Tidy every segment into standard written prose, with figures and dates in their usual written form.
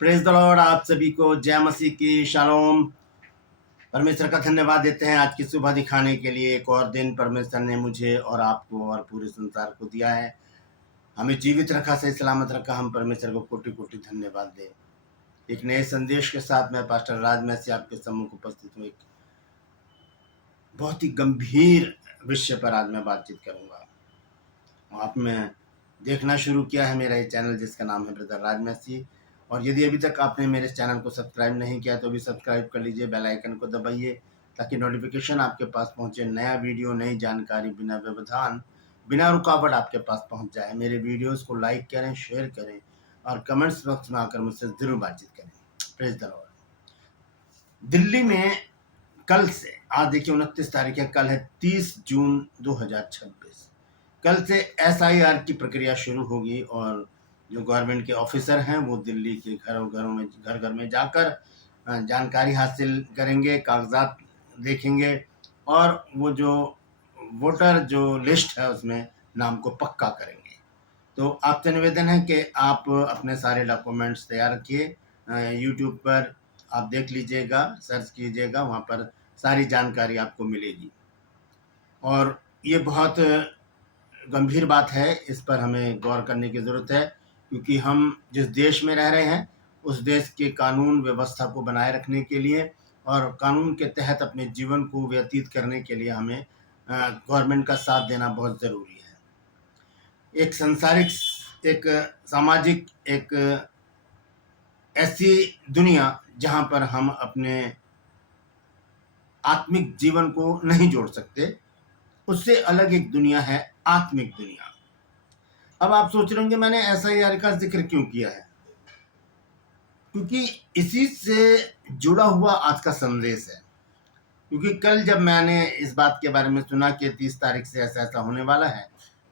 Praise the Lord. आप सभी को जय मसीह की शालोम। परमेश्वर का धन्यवाद देते हैं आज की सुबह दिखाने के लिए। एक और दिन परमेश्वर ने मुझे और आपको और पूरे संसार को दिया है। हमें जीवित रखा, सही सलामत रखा। हम परमेश्वर को कोटि कोटि धन्यवाद दें। एक नए संदेश के साथ मैं पास्टर राज मैसी आपके सम्मुख उपस्थित हूँ। एक बहुत ही गंभीर विषय पर आज मैं बातचीत करूँगा। आपने देखना शुरू किया है मेरा ये चैनल जिसका नाम है ब्रदर राज मैसी, और यदि अभी तक आपने मेरे चैनल को सब्सक्राइब नहीं किया तो भी सब्सक्राइब कर लीजिए, बेल आइकन को दबाइए ताकि नोटिफिकेशन आपके पास पहुंचे। नया वीडियो, नई जानकारी बिना व्यवधान, बिना रुकावट आपके पास पहुंच जाए। मेरे वीडियोस को लाइक करें, शेयर करें और कमेंट्स बॉक्स में आकर मुझसे जरूर बातचीत करें। Praise the Lord. दिल्ली में कल से, आज देखिए 29 तारीख है, कल है 30 जून 2026। कल से SIR की प्रक्रिया शुरू होगी और जो गवर्नमेंट के ऑफिसर हैं वो दिल्ली के घर घर में जाकर जानकारी हासिल करेंगे, कागजात देखेंगे और वो जो वोटर जो लिस्ट है उसमें नाम को पक्का करेंगे। तो आपसे निवेदन है कि आप अपने सारे डॉक्यूमेंट्स तैयार रखिए। यूट्यूब पर आप देख लीजिएगा, सर्च कीजिएगा, वहाँ पर सारी जानकारी आपको मिलेगी। और ये बहुत गंभीर बात है, इस पर हमें गौर करने की ज़रूरत है, क्योंकि हम जिस देश में रह रहे हैं उस देश के कानून व्यवस्था को बनाए रखने के लिए और कानून के तहत अपने जीवन को व्यतीत करने के लिए हमें गवर्नमेंट का साथ देना बहुत ज़रूरी है। एक संसारिक, एक सामाजिक, एक ऐसी दुनिया जहां पर हम अपने आत्मिक जीवन को नहीं जोड़ सकते, उससे अलग एक दुनिया है आत्मिक दुनिया। अब आप सोच रहे होंगे मैंने SIR का जिक्र क्यों किया है, क्योंकि इसी से जुड़ा हुआ आज का संदेश है। क्योंकि कल जब मैंने इस बात के बारे में सुना कि 30 तारीख से ऐसा ऐसा होने वाला है,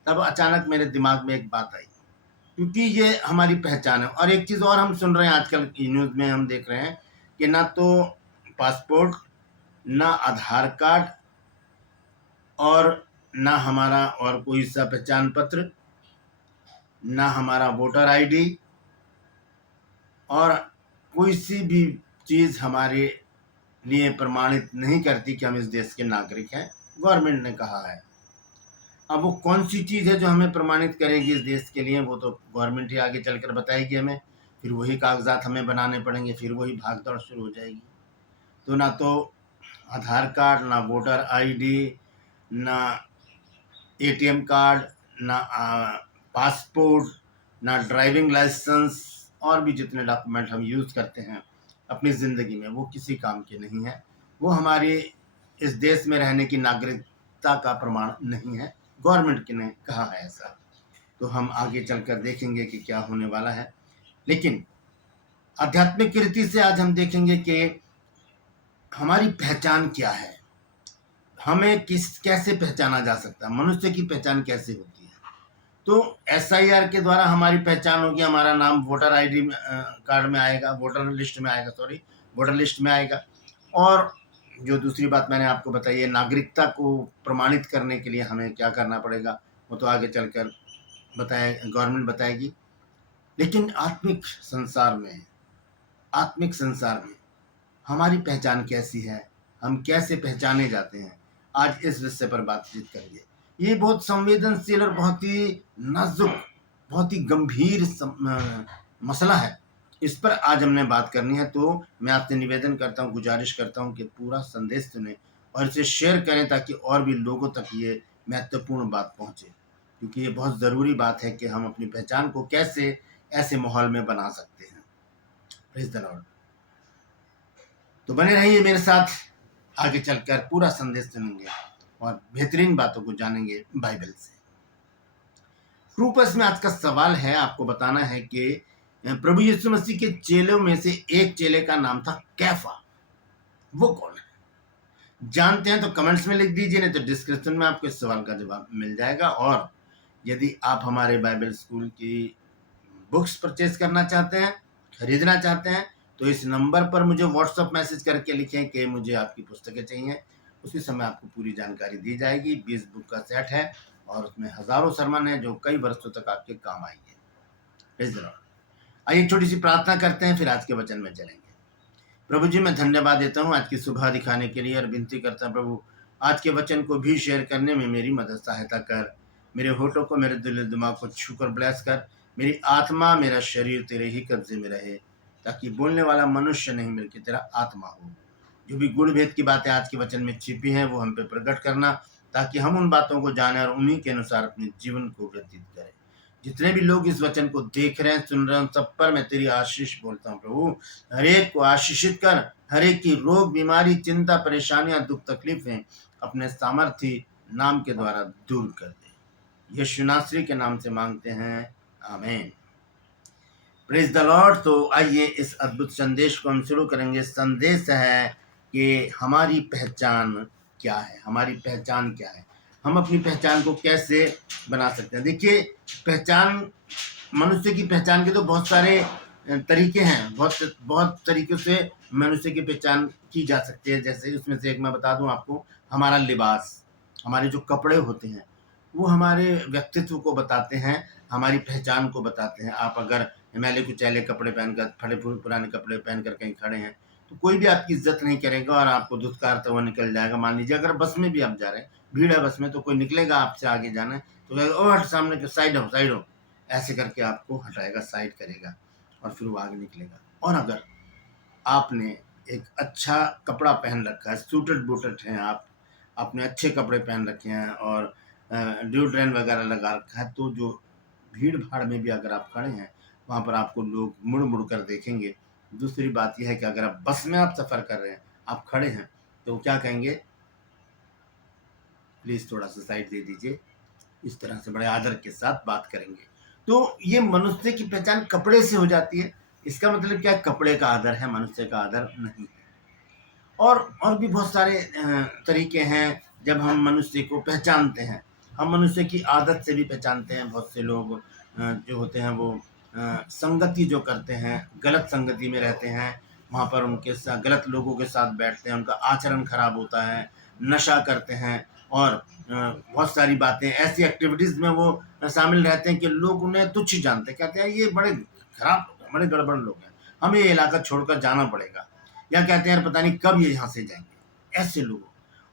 तब अचानक मेरे दिमाग में एक बात आई, क्योंकि ये हमारी पहचान है। और एक चीज़ और हम सुन रहे हैं आजकल न्यूज़ में, हम देख रहे हैं कि ना तो पासपोर्ट, ना आधार कार्ड और ना हमारा और कोई सा पहचान पत्र, ना हमारा वोटर ID और कोई सी भी चीज़ हमारे लिए प्रमाणित नहीं करती कि हम इस देश के नागरिक हैं। गवर्नमेंट ने कहा है। अब वो कौन सी चीज़ है जो हमें प्रमाणित करेगी इस देश के लिए, वो तो गवर्नमेंट ही आगे चलकर बताएगी हमें। फिर वही कागजात हमें बनाने पड़ेंगे, फिर वही भागदौड़ शुरू हो जाएगी। तो ना तो आधार कार्ड, ना वोटर ID, ना ATM कार्ड, ना पासपोर्ट, ना ड्राइविंग लाइसेंस और भी जितने डॉक्यूमेंट हम यूज़ करते हैं अपनी ज़िंदगी में, वो किसी काम के नहीं है। वो हमारी इस देश में रहने की नागरिकता का प्रमाण नहीं है। गवर्नमेंट ने कहा है ऐसा। तो हम आगे चलकर देखेंगे कि क्या होने वाला है। लेकिन आध्यात्मिक रीति से आज हम देखेंगे कि हमारी पहचान क्या है, हमें कैसे पहचाना जा सकता है, मनुष्य की पहचान कैसे होती है। तो SIR के द्वारा हमारी पहचान होगी, हमारा नाम वोटर ID कार्ड में आएगा, वोटर लिस्ट में आएगा, वोटर लिस्ट में आएगा। और जो दूसरी बात मैंने आपको बताई है, नागरिकता को प्रमाणित करने के लिए हमें क्या करना पड़ेगा, वो तो आगे चलकर गवर्नमेंट बताएगी। लेकिन आत्मिक संसार में हमारी पहचान कैसी है, हम कैसे पहचाने जाते हैं, आज इस विषय पर बातचीत करेंगे। ये बहुत संवेदनशील और बहुत ही नाजुक, बहुत ही गंभीर मसला है। इस पर आज हमने बात करनी है। तो मैं आपसे निवेदन करता हूँ, गुजारिश करता हूँ कि पूरा संदेश सुने और इसे शेयर करें ताकि और भी लोगों तक ये महत्वपूर्ण बात पहुँचे, क्योंकि ये बहुत ज़रूरी बात है कि हम अपनी पहचान को कैसे ऐसे माहौल में बना सकते हैं। Praise the Lord. तो बने रहिए मेरे साथ, आगे चलकर पूरा संदेश सुनेंगे और बेहतरीन बातों को जानेंगे बाइबल से। रूपस में आज का सवाल है, आपको बताना है कि प्रभु यीशु मसीह के चेलों में से एक चेले का नाम था कैफा। वो कौन है? जानते हैं तो कमेंट्स में लिख दीजिए, नहीं तो डिस्क्रिप्शन में आपको इस सवाल का जवाब मिल जाएगा। और यदि आप हमारे बाइबल स्कूल की बुक्स परचेज करना चाहते हैं, खरीदना चाहते हैं, तो इस नंबर पर मुझे व्हाट्सएप मैसेज करके लिखें कि मुझे आपकी पुस्तकें चाहिए। उसी समय आपको पूरी जानकारी दी जाएगी। 20 बुक का सेट है और उसमें हजारों सरमन है जो कई वर्षों तक आपके काम आएंगे। Praise the Lord. आइए छोटी सी प्रार्थना करते हैं, फिर आज के वचन में चलेंगे। प्रभु जी, मैं धन्यवाद देता हूँ आज की सुबह दिखाने के लिए और विनती करता हूँ प्रभु, आज के वचन को भी शेयर करने में मेरी मदद सहायता कर। मेरे होठों को, मेरे दिल दिमाग को छूकर ब्लेस कर। मेरी आत्मा, मेरा शरीर तेरे ही कब्जे में रहे, ताकि बोलने वाला मनुष्य नहीं बल्कि तेरा आत्मा हो। जो भी गुण भेद की बातें आज के वचन में छिपी हैं वो हम पे प्रकट करना, ताकि हम उन बातों को जाने और उन्हीं के अनुसार अपने जीवन को व्यतीत करें। जितने भी लोग इस वचन को देख रहे हैं, सुन रहे हैं, सब पर मैं तेरी आशीष बोलता हूँ प्रभु। हर एक को आशीषित कर, हर एक की रोग, बीमारी, चिंता, परेशानियां, दुख, तकलीफें अपने सामर्थ्य नाम के द्वारा दूर कर दे। यीशु नासरी के नाम से मांगते हैं, आमीन। Praise the Lord. तो आइए इस अद्भुत संदेश को हम शुरू करेंगे। संदेश है कि हमारी पहचान क्या है, हमारी पहचान क्या है, हम अपनी पहचान को कैसे बना सकते हैं। देखिए, पहचान, मनुष्य की पहचान के तो बहुत सारे तरीके हैं, बहुत तरीक़ों से मनुष्य की पहचान की जा सकती है। जैसे उसमें से एक मैं बता दूं आपको, हमारा लिबास, हमारे जो कपड़े होते हैं वो हमारे व्यक्तित्व को बताते हैं, हमारी पहचान को बताते हैं। आप अगर मैले कुचैले कपड़े पहनकर, फटे पुराने कपड़े पहनकर कहीं खड़े हैं तो कोई भी आपकी इज्जत नहीं करेगा और आपको धुतकारता हुआ निकल जाएगा। मान लीजिए अगर बस में भी आप जा रहे हैं, भीड़ है बस में, तो कोई निकलेगा आपसे आगे जाना है तो कहेगा, ओ हट, सामने के साइड हो, साइड हो, ऐसे करके आपको हटाएगा, साइड करेगा और फिर वो आगे निकलेगा। और अगर आपने एक अच्छा कपड़ा पहन रखा है, सूटेड बूटेड हैं आप, आपने अच्छे कपड़े पहन रखे हैं और डिओड्रेंट वगैरह लगा रखा है, तो जो भीड़ भाड़ में भी अगर आप खड़े हैं वहाँ पर आपको लोग मुड़ मुड़ कर देखेंगे। दूसरी बात यह है कि अगर आप बस में आप सफ़र कर रहे हैं, आप खड़े हैं, तो वो क्या कहेंगे, प्लीज़ थोड़ा सा साइड दे दीजिए। इस तरह से बड़े आदर के साथ बात करेंगे। तो ये मनुष्य की पहचान कपड़े से हो जाती है। इसका मतलब क्या है, कपड़े का आदर है, मनुष्य का आदर नहीं है। और भी बहुत सारे तरीके हैं जब हम मनुष्य को पहचानते हैं। हम मनुष्य की आदत से भी पहचानते हैं। बहुत से लोग जो होते हैं वो संगति जो करते हैं, गलत संगति में रहते हैं, वहाँ पर उनके साथ गलत लोगों के साथ बैठते हैं, उनका आचरण खराब होता है, नशा करते हैं और बहुत सारी बातें, ऐसी एक्टिविटीज़ में वो शामिल रहते हैं कि लोग उन्हें तुच्छ जानते हैं, कहते हैं ये बड़े खराब लोग हैं, बड़े गड़बड़ लोग हैं, हमें ये इलाका छोड़कर जाना पड़ेगा, या कहते हैं पता नहीं कब ये यहाँ से जाएंगे। ऐसे लोग।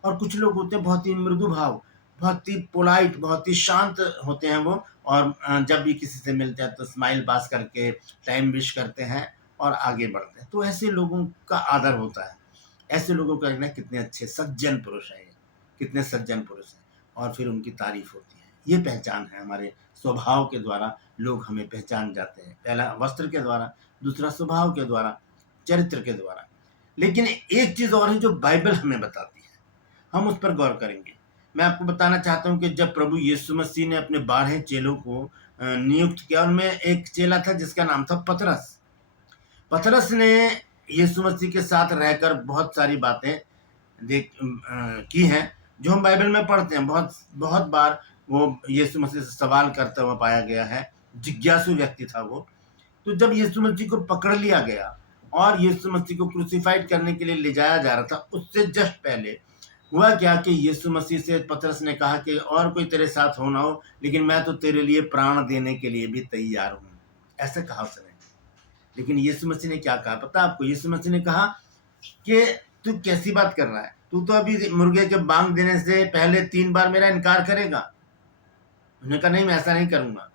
और कुछ लोग होते हैं बहुत ही मृदु भाव, बहुत ही पोलाइट, बहुत ही शांत होते हैं वो, और जब भी किसी से मिलते हैं तो स्माइल पास करके टाइम विश करते हैं और आगे बढ़ते हैं। तो ऐसे लोगों का आदर होता है। ऐसे लोगों का कहना कितने अच्छे सज्जन पुरुष हैं, कितने सज्जन पुरुष हैं, और फिर उनकी तारीफ होती है। ये पहचान है, हमारे स्वभाव के द्वारा लोग हमें पहचान जाते हैं। पहला वस्त्र के द्वारा, दूसरा स्वभाव के द्वारा, चरित्र के द्वारा। लेकिन एक चीज़ और है जो बाइबल हमें बताती है, हम उस पर गौर करेंगे। मैं आपको बताना चाहता हूँ कि जब प्रभु यीशु मसीह ने अपने 12 चेलों को नियुक्त किया, उनमें एक चेला था जिसका नाम था पतरस। पतरस ने यीशु मसीह के साथ रहकर बहुत सारी बातें की हैं जो हम बाइबल में पढ़ते हैं। बहुत बार वो यीशु मसीह से सवाल करता हुआ पाया गया है, जिज्ञासु व्यक्ति था वो। तो जब यीशु मसीह को पकड़ लिया गया और यीशु मसीह को क्रूसिफाइड करने के लिए ले जाया जा रहा था, उससे जस्ट पहले हुआ क्या कि यीशु मसीह से पतरस ने कहा कि और कोई तेरे साथ हो ना हो, लेकिन मैं तो तेरे लिए प्राण देने के लिए भी तैयार हूँ, ऐसे कहा उसने। लेकिन यीशु मसीह ने क्या कहा पता आपको? यीशु मसीह ने कहा कि तू कैसी बात कर रहा है, तू तो अभी मुर्गे के बांग देने से पहले 3 बार मेरा इनकार करेगा। उन्होंने कहा नहीं, मैं ऐसा नहीं करूँगा।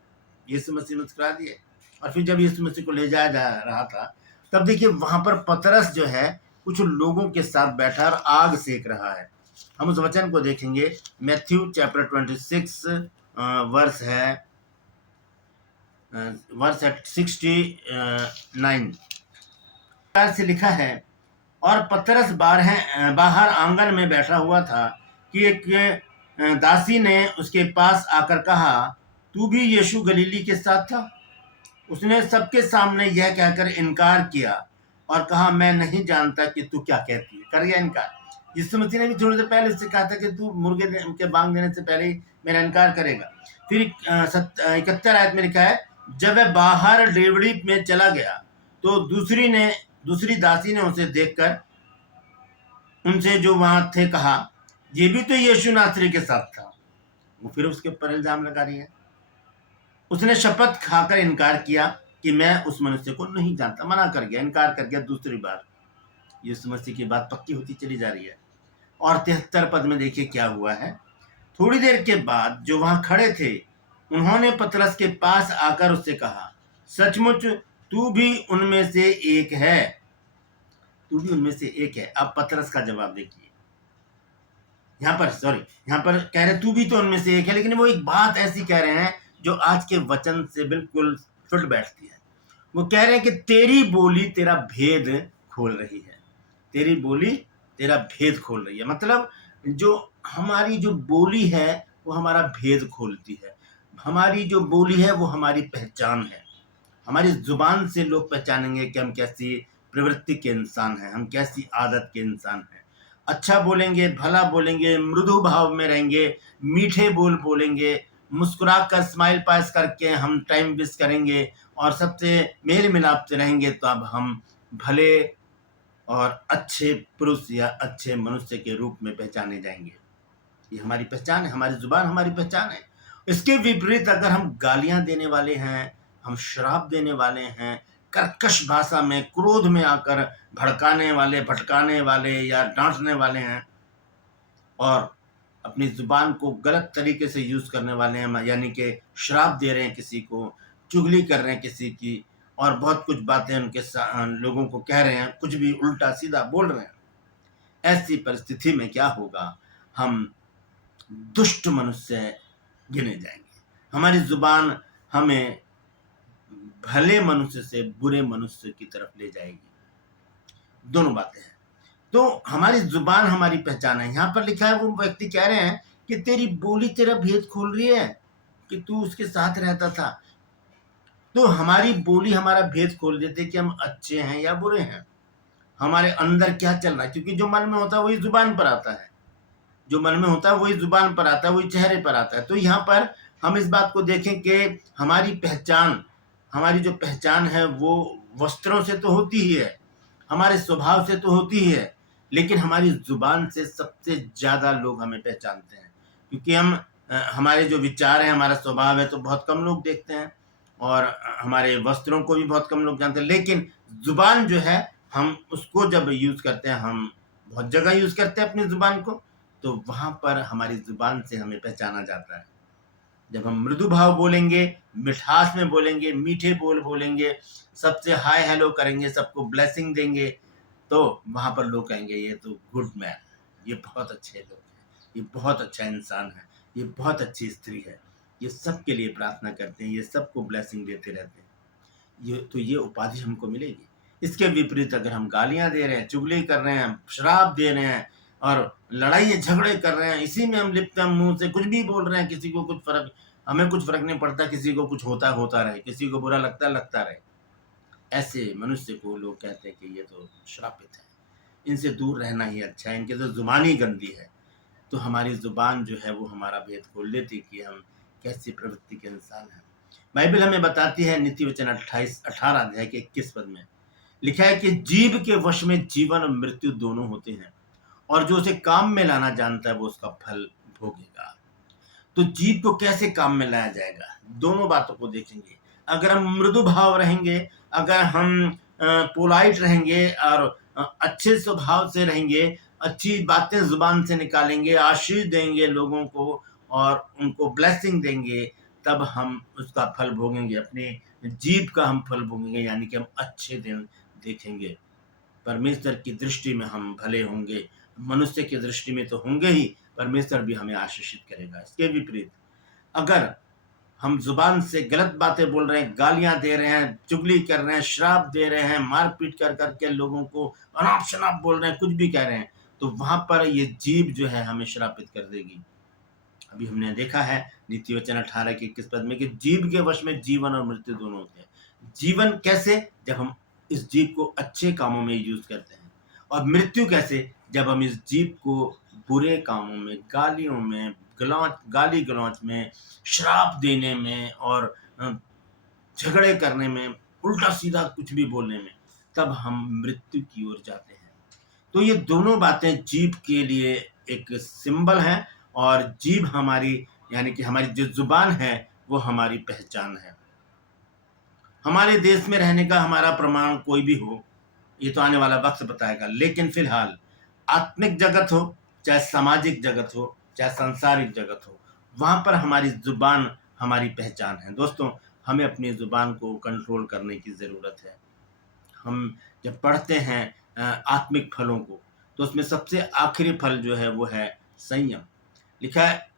यीशु मसीह मुस्कुरा दिए। और फिर जब यीशु मसीह को ले जाया जा रहा था, तब देखिए वहाँ पर पतरस जो है कुछ लोगों के साथ बैठा और आग सेक रहा है। हम उस वचन को देखेंगे, मैथ्यू चैप्टर 26 वर्स है वर्स 69 से लिखा है, और पतरस बाहर आंगन में बैठा हुआ था कि एक दासी ने उसके पास आकर कहा, तू भी यीशु गलीली के साथ था? उसने सबके सामने यह कहकर इनकार किया और कहा, मैं नहीं जानता कि तू क्या कहती है। कर गया इनकार। यीशु मसीह ने भी थोड़ी देर पहले उससे कहा था कि तू मुर्गे के बांग देने से पहले ही मेरा इनकार करेगा। फिर 71 आयत में लिखा है, जब वह बाहर डेवड़ी में चला गया तो दूसरी दासी ने उसे देखकर उनसे जो वहां थे कहा, ये भी तो यीशु नासरी के साथ था। वो फिर उसके ऊपर इल्जाम लगा रही है। उसने शपथ खाकर इनकार किया कि मैं उस मनुष्य को नहीं जानता, मना कर गया, इनकार कर गया दूसरी बार। यीशु मसीह की बात पक्की होती चली जा रही है। और 73 पद में देखिए क्या हुआ है। थोड़ी देर के बाद जो वहां खड़े थे उन्होंने पतरस के पास आकर उससे कहा, सचमुच तू भी उनमें से एक है, तू भी उनमें से एक है। अब पतरस का जवाब देखिए, यहाँ पर कह रहे तू भी तो उनमें से एक है, लेकिन वो एक बात ऐसी कह रहे हैं जो आज के वचन से बिल्कुल फिट बैठती है। वो कह रहे हैं कि तेरी बोली तेरा भेद खोल रही है, तेरी बोली तेरा भेद खोल रही है। मतलब जो हमारी जो बोली है वो हमारा भेद खोलती है। हमारी जो बोली है वो हमारी पहचान है। हमारी जुबान से लोग पहचानेंगे कि हम कैसी प्रवृत्ति के इंसान हैं, हम कैसी आदत के इंसान हैं। अच्छा बोलेंगे, भला बोलेंगे, मृदु भाव में रहेंगे, मीठे बोल बोलेंगे, मुस्कुरा कर स्माइल पास करके हम टाइम विश करेंगे और सबसे मेल मिलाप से रहेंगे, तो अब हम भले और अच्छे पुरुष या अच्छे मनुष्य के रूप में पहचाने जाएंगे। ये हमारी पहचान है, हमारी जुबान हमारी पहचान है। इसके विपरीत अगर हम गालियां देने वाले हैं, हम श्राप देने वाले हैं, कर्कश भाषा में क्रोध में आकर भड़काने वाले, भटकाने वाले या डांटने वाले हैं और अपनी जुबान को गलत तरीके से यूज करने वाले हैं, यानी कि श्राप दे रहे हैं किसी को, चुगली कर रहे हैं किसी की और बहुत कुछ बातें उनके लोगों को कह रहे हैं, कुछ भी उल्टा सीधा बोल रहे हैं, ऐसी परिस्थिति में क्या होगा? हम दुष्ट मनुष्य गिने जाएंगे। हमारी जुबान हमें भले मनुष्य से बुरे मनुष्य की तरफ ले जाएगी। दोनों बातें हैं। तो हमारी जुबान हमारी पहचान है। यहाँ पर लिखा है, वो व्यक्ति कह रहे हैं कि तेरी बोली तेरा भेद खोल रही है कि तू उसके साथ रहता था। तो हमारी बोली हमारा भेद खोल देते कि हम अच्छे हैं या बुरे हैं, हमारे अंदर क्या चल रहा है। क्योंकि जो मन में होता है वही जुबान पर आता है, जो मन में होता है वही जुबान पर आता है, वही चेहरे पर आता है। तो यहाँ पर हम इस बात को देखें कि हमारी पहचान, हमारी जो पहचान है वो वस्त्रों से तो होती ही है, हमारे स्वभाव से तो होती ही है, लेकिन हमारी जुबान से सबसे ज्यादा लोग हमें पहचानते हैं। क्योंकि हम हमारे जो विचार हैं, हमारा स्वभाव है, तो बहुत कम लोग देखते हैं और हमारे वस्त्रों को भी बहुत कम लोग जानते हैं। लेकिन जुबान जो है, हम उसको जब यूज करते हैं, हम बहुत जगह यूज करते हैं अपनी जुबान को, तो वहां पर हमारी जुबान से हमें पहचाना जाता है। जब हम मृदु भाव बोलेंगे, मिठास में बोलेंगे, मीठे बोल बोलेंगे, सबसे हाय हेलो करेंगे, सबको ब्लेसिंग देंगे, तो वहां पर लोग कहेंगे ये तो गुड मैन, ये बहुत अच्छे लोग हैं, ये बहुत अच्छा इंसान है, ये बहुत अच्छी स्त्री है, ये सबके लिए प्रार्थना करते हैं, ये सबको ब्लेसिंग देते रहते हैं, ये उपाधि हमको मिलेगी। इसके विपरीत अगर हम गालियां दे रहे हैं, चुगली कर रहे हैं, शराब दे रहे हैं और लड़ाई झगड़े कर रहे हैं, इसी में हम लिप्त हैं, मुंह से कुछ भी बोल रहे हैं, किसी को कुछ फर्क, हमें कुछ फर्क नहीं पड़ता, किसी को कुछ होता रहे, किसी को बुरा लगता रहे, ऐसे मनुष्य को लोग कहते हैं कि ये तो श्रापित है, इनसे दूर रहना ही अच्छा है, इनकी तो जुबान ही गंदी है। तो हमारी जुबान जो है वो हमारा भेद खोल लेती कि हम कैसी प्रवृत्ति के इंसान हैं। बाइबल हमें बताती है, नीति वचन 18 अध्याय के 21 पद में लिखा है कि जीभ के वश में जीवन और मृत्यु दोनों होते हैं, और जो उसे काम में लाना जानता है वो उसका फल भोगेगा। तो जीभ को कैसे काम में लाया जाएगा? दोनों बातों को देखेंगे। अगर हम मृदु भाव रहेंगे, अगर हम पोलाइट रहेंगे और अच्छे स्वभाव से रहेंगे, अच्छी बातें जुबान से निकालेंगे, आशीष देंगे लोगों को और उनको ब्लेसिंग देंगे, तब हम उसका फल भोगेंगे, अपनी जीभ का हम फल भोगेंगे, यानी कि हम अच्छे दिन देखेंगे। परमेश्वर की दृष्टि में हम भले होंगे, मनुष्य की दृष्टि में तो होंगे ही, परमेश्वर भी हमें आशीषित करेगा। इसके विपरीत अगर हम जुबान से गलत बातें बोल रहे हैं, गालियां दे रहे हैं, चुगली कर रहे हैं, श्राप दे रहे हैं, मारपीट कर करके लोगों को अनाप शनाप बोल रहे हैं, कुछ भी कह रहे हैं, तो वहां पर ये जीभ जो है हमें श्रापित कर देगी। अभी हमने देखा है नीति वचन 18 के 21 पद में कि जीभ के वश में जीवन और मृत्यु दोनों होते हैं। जीवन कैसे? जब हम इस जीभ को अच्छे कामों में यूज करते हैं, और मृत्यु कैसे? जब हम इस जीभ को बुरे कामों में, गालियों में, गाली गलौच में, श्राप देने में और झगड़े करने में, उल्टा सीधा कुछ भी बोलने में, तब हम मृत्यु की ओर जाते हैं। तो ये दोनों बातें जीभ के लिए एक सिंबल है, और जीभ हमारी, यानी कि हमारी जो जुबान है वो हमारी पहचान है। हमारे देश में रहने का हमारा प्रमाण कोई भी हो, ये तो आने वाला वक्त बताएगा। लेकिन फिलहाल आत्मिक जगत हो, चाहे सामाजिक जगत हो, चाहे सांसारिक जगत हो, वहां पर हमारी जुबान हमारी पहचान है। दोस्तों, हमें अपनी जुबान को कंट्रोल करने की ज़रूरत है। हम जब पढ़ते हैं आत्मिक फलों को, तो उसमें सबसे आखिरी फल जो है वो है संयम। लिखा है,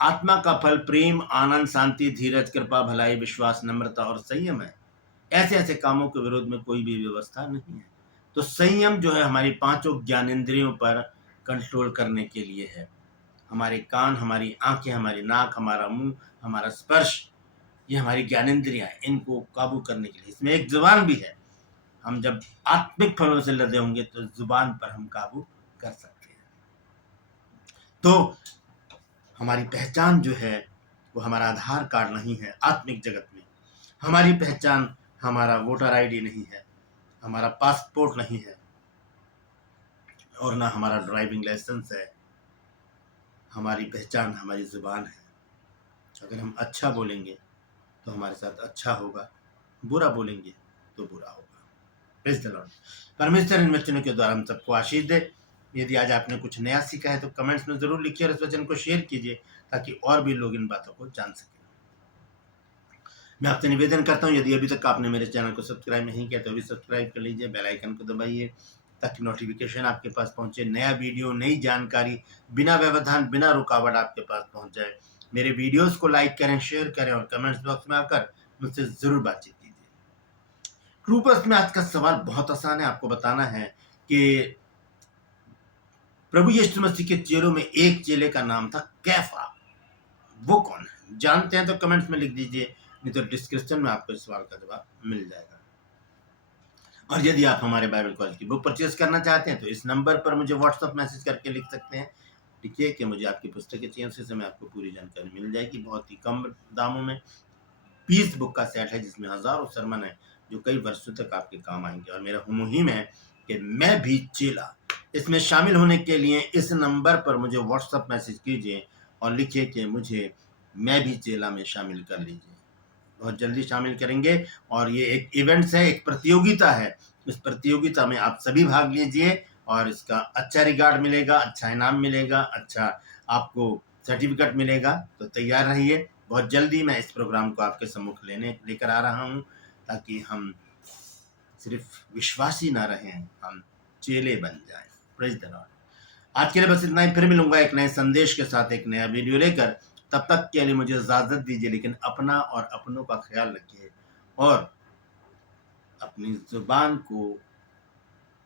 आत्मा का फल प्रेम, आनंद, शांति, धीरज, कृपा, भलाई, विश्वास, नम्रता और संयम है। ऐसे ऐसे कामों के विरोध में कोई भी व्यवस्था नहीं है। तो संयम जो है हमारी पांचों ज्ञानेंद्रियों पर कंट्रोल करने के लिए है। हमारे कान, हमारी आंखें, हमारी नाक, हमारा मुंह, हमारा स्पर्श, ये हमारी ज्ञानेंद्रियां हैं, इनको काबू करने के लिए। इसमें एक जुबान भी है। हम जब आत्मिक फलों से लदे होंगे तो जुबान पर हम काबू कर सकते हैं। तो हमारी पहचान जो है वो हमारा आधार कार्ड नहीं है। आत्मिक जगत में हमारी पहचान हमारा वोटर आईडी नहीं है, हमारा पासपोर्ट नहीं है, और ना हमारा ड्राइविंग लाइसेंस है। हमारी पहचान हमारी जुबान है। अगर हम अच्छा बोलेंगे तो हमारे साथ अच्छा होगा, बुरा बोलेंगे तो बुरा होगा। Praise the Lord. परमेश्वर इन वचनों के द्वारा हम सबको आशीष दे। यदि आज आपने कुछ नया सीखा है तो कमेंट्स में ज़रूर लिखिए और इस वचन को शेयर कीजिए, ताकि और भी लोग इन बातों को जान सकें। मैं आपसे निवेदन करता हूँ, यदि अभी तक आपने मेरे चैनल को सब्सक्राइब नहीं किया तो अभी सब्सक्राइब कर लीजिए, बेल आइकन को दबाइए, ताकि नोटिफिकेशन आपके पास पहुँचे। नया वीडियो, नई जानकारी बिना व्यवधान, बिना रुकावट आपके पास पहुँच जाए। मेरे वीडियोस को लाइक करें, शेयर करें और कमेंट्स बॉक्स में आकर मुझसे ज़रूर बातचीत कीजिए। ट्रूपर्स में आज का सवाल बहुत आसान है। आपको बताना है कि प्रभु यीशु मसीह के चेलों में एक चेले का नाम था कैफा। वो कौन है? जानते हैं तो कमेंट्स में लिख दीजिए, नहीं तो डिस्क्रिप्शन में आपको इस सवाल का जवाब मिल जाएगा। और यदि आप हमारे बाइबल कॉलेज की बुक परचेज करना चाहते हैं तो इस नंबर पर मुझे व्हाट्सएप मैसेज करके लिख सकते हैं। लिखिए कि मुझे आपकी पुस्तकें चाहिए, उसी समय आपको पूरी जानकारी मिल जाएगी बहुत ही कम दामों में। 20 बुक का सेट है जिसमें हजारों सरमन है जो कई वर्षों तक आपके काम आएंगे। और मेरा मुहिम है कि मैं भी चेला, इसमें शामिल होने के लिए इस नंबर पर मुझे व्हाट्सएप मैसेज कीजिए और लिखिए कि मुझे मैं भी चेला में शामिल कर लीजिए। बहुत जल्दी शामिल करेंगे। और ये एक इवेंट्स है, एक प्रतियोगिता है। इस प्रतियोगिता में आप सभी भाग लीजिए और इसका अच्छा रिगार्ड मिलेगा, अच्छा इनाम मिलेगा, अच्छा आपको सर्टिफिकेट मिलेगा। तो तैयार रहिए। बहुत जल्दी मैं इस प्रोग्राम को आपके सम्मुख लेकर आ रहा हूँ, ताकि हम सिर्फ विश्वासी ना रहें, हम चेले बन जाएं। Praise the Lord. आज के लिए बस इतना ही। फिर मिलूंगा एक नए संदेश के साथ, एक नया वीडियो लेकर। तब तक के लिए मुझे इजाजत दीजिए, लेकिन अपना और अपनों का ख्याल रखिए और अपनी जुबान को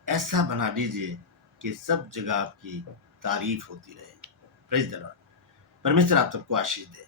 ऐसा बना दीजिए कि सब जगह आपकी तारीफ होती रहे। Praise the Lord. परमेश्वर आप सबको आशीष दे।